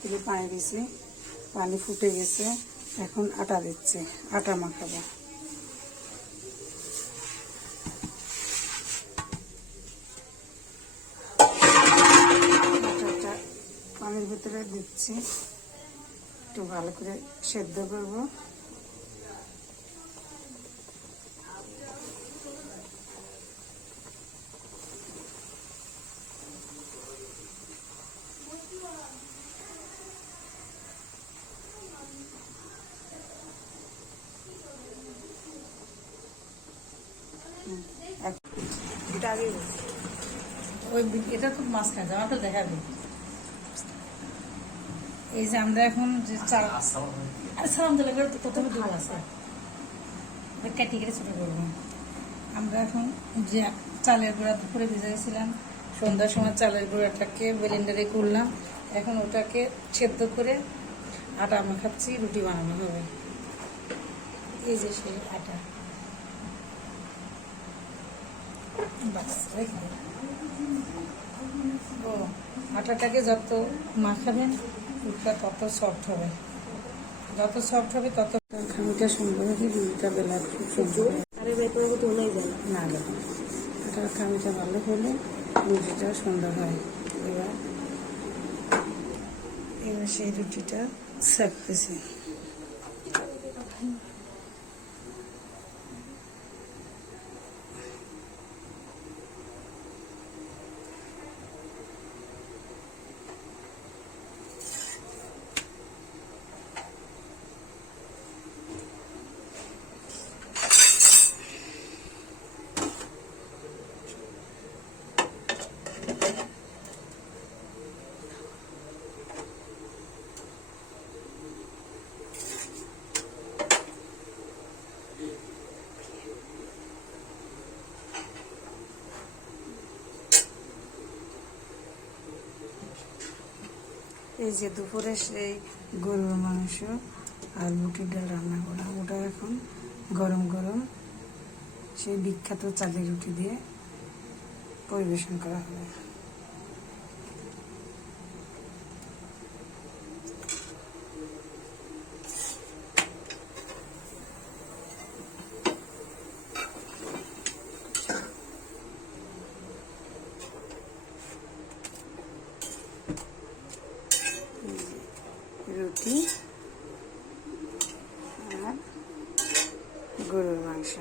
পাতিলে পানি দিয়েছি, পানি ফুটে গেছে। এখন আটা দিচ্ছি, আটা মাখাবো। আটাটা পানির ভিতরে দিচ্ছি, একটু ভালো করে সেদ্ধ করব। এটা তো মাঝখানে জামাটা দেখাবে। এই যে আমরা এখন যে সালাম দিলে প্রথমে দূর আছে কেটে কেটে ছোট করবো। আমরা এখন যে চালের গুঁড়া দুপুরে ভিজাইছিলাম, সন্ধ্যার সময় চালের গুঁড়াটাকে ব্লেন্ডারে করলাম। এখন ওটাকে সেদ্ধ করে আটা মাখাচ্ছি, রুটি বানানো হবে। এই যে সেই আটা, ও আটাটাকে যত মাখাবেন রুটিটা তত সফট হবে, যত সফট হবে তত খামিটা সুন্দর হবে, রুটিটা বেলা খুব সুন্দর না দেখুন। আটার খামিটা ভালো হলে রুটিটা সুন্দর হয়। এবার সেই রুটিটা সেঁকতেছি। এই যে দুপুরে সেই গরুর মাংস আর মুটির ডাল রান্না করা, ওটা এখন গরম গরম সেই বিখ্যাত চালের রুটি দিয়ে পরিবেশন করা হবে। রুটি আর গরুর মাংস।